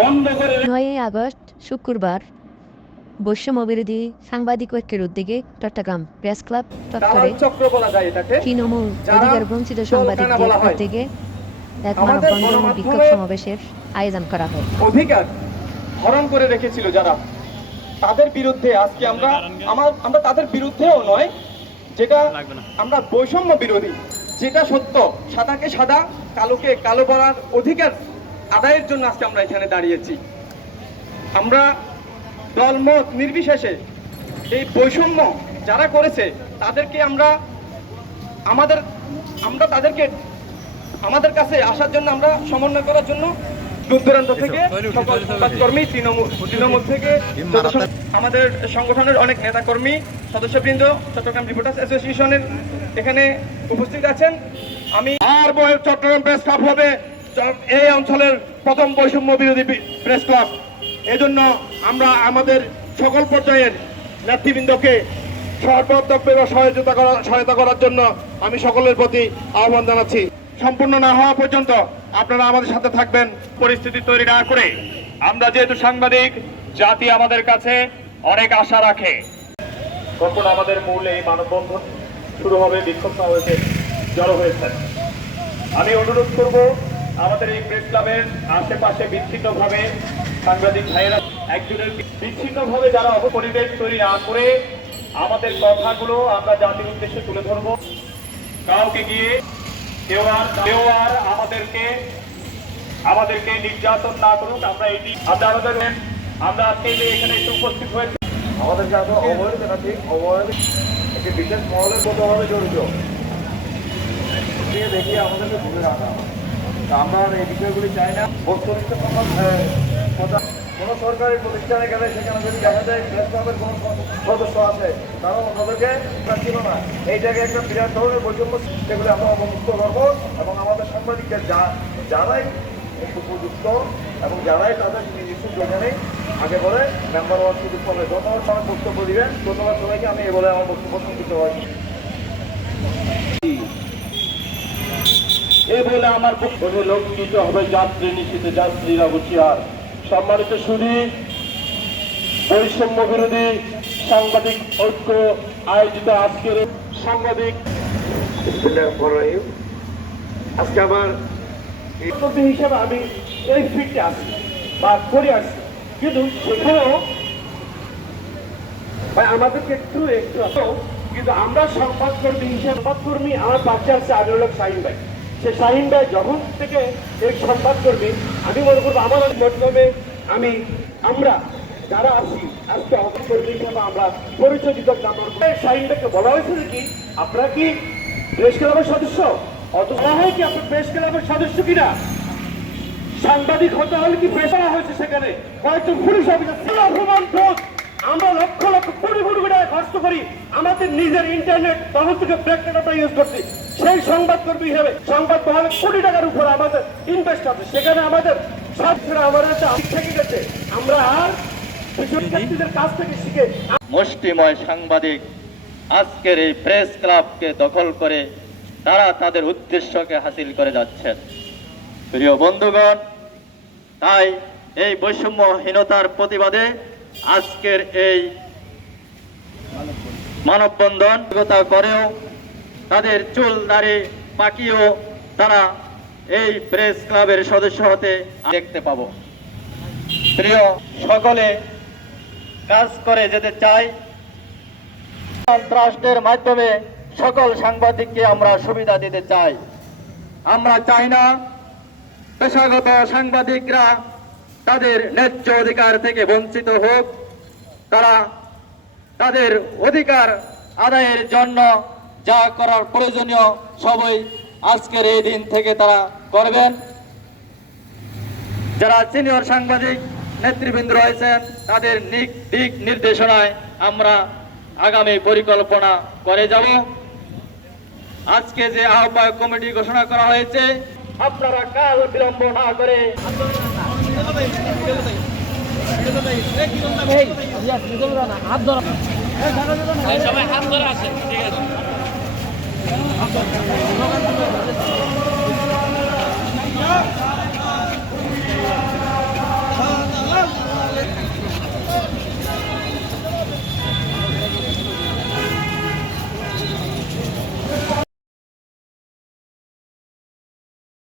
বন্ধ করে 9 আগস্ট শুক্রবার বৈষম্যবিরোধী সাংবাদিক ঐক্যের উদ্যোগে চট্টগ্রাম প্রেস ক্লাব চত্বরে চক্র বলা যায় এটাকে, তৃণমূল অধিকার বঞ্চিত সাংবাদিকদের উদ্যোগে এক মানববন্ধন ও বিক্ষোভ সমাবেশের আয়োজন করা হয়। অধিকার হরণ করে রেখেছিল যারা, তাদের বিরুদ্ধে আজকে আমরা তাদের বিরুদ্ধেও নয়, যেটা আমরা বৈষম্য বিরোধী, যেটা সত্য, সাদাকে সাদা কালোকে কালো বলার অধিকার আদায়ের জন্য আজকে আমরা এখানে দাঁড়িয়েছি। আমরা দলমত নির্বিশেষে এই বৈষম্য যারা করেছে তাদেরকে তাদেরকে আমাদের কাছে আসার জন্য, আমরা সমন্বয় করার জন্য দূর দূরান্ত থেকে সকল সংবাদকর্মী, তৃণমূল থেকে আমাদের সংগঠনের অনেক নেতাকর্মী, সদস্যবৃন্দ, চট্টগ্রাম রিপোর্টার্স অ্যাসোসিয়েশনের এখানে উপস্থিত আছেন। আমি চট্টগ্রাম প্রেস ক্লাব হবে এই অঞ্চলের প্রথম বৈষম্য বিরোধী প্রেস ক্লাব। এজন্য আমরা আমাদের সকল পর্যায়ের নেতৃবৃন্দকে সর্বোত্তমভাবে সহায়তা করার জন্য আমি সকলের প্রতি আহ্বান জানাচ্ছি। সম্পূর্ণ না হওয়া পর্যন্ত আপনারা আমাদের সাথে থাকবেন। পরিস্থিতি তৈরি না করে, আমরা যেহেতু সাংবাদিক, জাতি আমাদের কাছে অনেক আশা রাখে। কখন আমাদের মূল এই মানববন্ধন শুরু হবে, বিক্ষোভ সমাবেশে জড়ো হয়েছে। আমি অনুরোধ করব আমাদের এই প্রেস ক্লাবের আশেপাশে বিচ্ছিন্নভাবে সাংবাদিক ভাইয়েরা একজনের বিচ্ছিন্নভাবে যারা পরিবেশ তৈরি না করে আমাদের কথাগুলো আমরা জাতির উদ্দেশ্যে তুলে ধরবো। কাউকে গিয়ে কেউ আর আমাদেরকে নির্যাতন না করুক। আমরা এটি আমরা আজকে এখানে এসে উপস্থিত হয়েছি। আমাদের যাতে অবহেলিত না, ঠিক অবহেলিত একটি বিশেষ মহলের মতোভাবে জড়িত দেখি আমাদেরকে ভুলে রাখা। আমরা এই বিষয়গুলি চাই না। বস্তুনিষ্ঠ কোনো সরকারি প্রতিষ্ঠানে গেলে সেখানে যদি দেখা যায় প্রেস ক্লাবের কোনো সদস্য আছে, তারা ওনাদেরকে ছিল না। এই জায়গায় একটা বিরাট ধরনের বৈষম্য, সেগুলি আমরা অবমুক্ত করবো এবং আমাদের সাংবাদিকদের যারাই উপযুক্ত এবং যারাই তাদের নিজস্ব যোজনে আগে বলে মেম্বার হওয়ার সুযোগ পাবে। ধন্যবাদ সবাই বক্তব্য দিবেন। ধন্যবাদ সবাইকে। আমি এ বলে আমার বক্তব্য সংক্ষিপ্ত হয়। এ বলে আমার পক্ষে লঙ্ঘিত হবে যাত্রী নিশ্চিত, যাত্রীরা হুঁশিয়ার। সম্মানিত শুধু বৈষম্য বিরোধী সাংবাদিক ঐক্য আয়োজিত আজকের সাংবাদিক আজকে আমার হিসাবে আমি এই ফিল্ডে আসি বা করে আসছি, কিন্তু সেখানেও আমাদেরকে একটু কিন্তু আমরা সংবাদকর্মী হিসেবে সংবাদকর্মী আমার পাশে আছে আমিরুল শাহিন ভাই। সে শাহিন ভাই যখন থেকে এই সংবাদকর্মী, আমি মনে করবো আমার মতলবে আমরা যারা আছি আজকে কর্মী হিসেবে আমরা পরিচয় দিতে শাহিন ভাইকে বলা হয়েছে কি আপনারা কি প্রেস ক্লাবের সদস্য? অত বলা হয় কি আপনার প্রেস ক্লাবের সদস্য কিনা? সাংবাদিক হতে হলে কি পেশা হয়েছে? সেখানে কয়েকজন পুলিশ অফিসার আমরা লক্ষ লক্ষ কোটি কোটি টাকা খরচ করি, আমাদের নিজের ইন্টারনেট তখন থেকে প্রেক্ষাপটটা ইউজ করছি। সেই সংবাদকর্মী হিসেবে সংবাদ মহলে কোটি টাকার উপরে আমাদের ইনভেস্ট আছে। সেখানে আমাদের আমাদের শিক্ষা গেছে। আমরা আর শিক্ষার্থীদের কাছ থেকে শিখে মুষ্টিময় সাংবাদিক আজকের এই প্রেস ক্লাবকে দখল করে তারা তাদের উদ্দেশ্যকে হাসিল করে যাচ্ছেন। প্রিয় বন্ধুগণ, তাই এই বৈষম্যহীনতার প্রতিবাদে আজকের এই মানববন্ধন করেও তাদের চুল দাড়ি পাকিয়েও তারা এই প্রেস ক্লাবের সদস্য হতে দেখতে পাবো। প্রিয় সকলে কাজ করে যেতে চাই। ট্রাস্টের মাধ্যমে সকল সাংবাদিককে আমরা সুবিধা দিতে চাই। আমরা চাই না পেশাগত সাংবাদিকরা তাদের ন্যায্য অধিকার থেকে বঞ্চিত হোক। তারা তাদের অধিকার আদায়ের জন্য যা করার প্রয়োজনীয় সবই আজকের এই দিন থেকে তারা করবেন। যারা সিনিয়র সাংবাদিক নেতৃবৃন্দ রয়েছেন তাদের দিক নির্দেশনায় আমরা আগামী পরিকল্পনা করে যাব। আজকে যে আহ্বায়ক কমিটি ঘোষণা করা হয়েছে, আপনারা কাল বিলম্ব না করে সবাই হাত ধরে আছে। ঠিক আছে।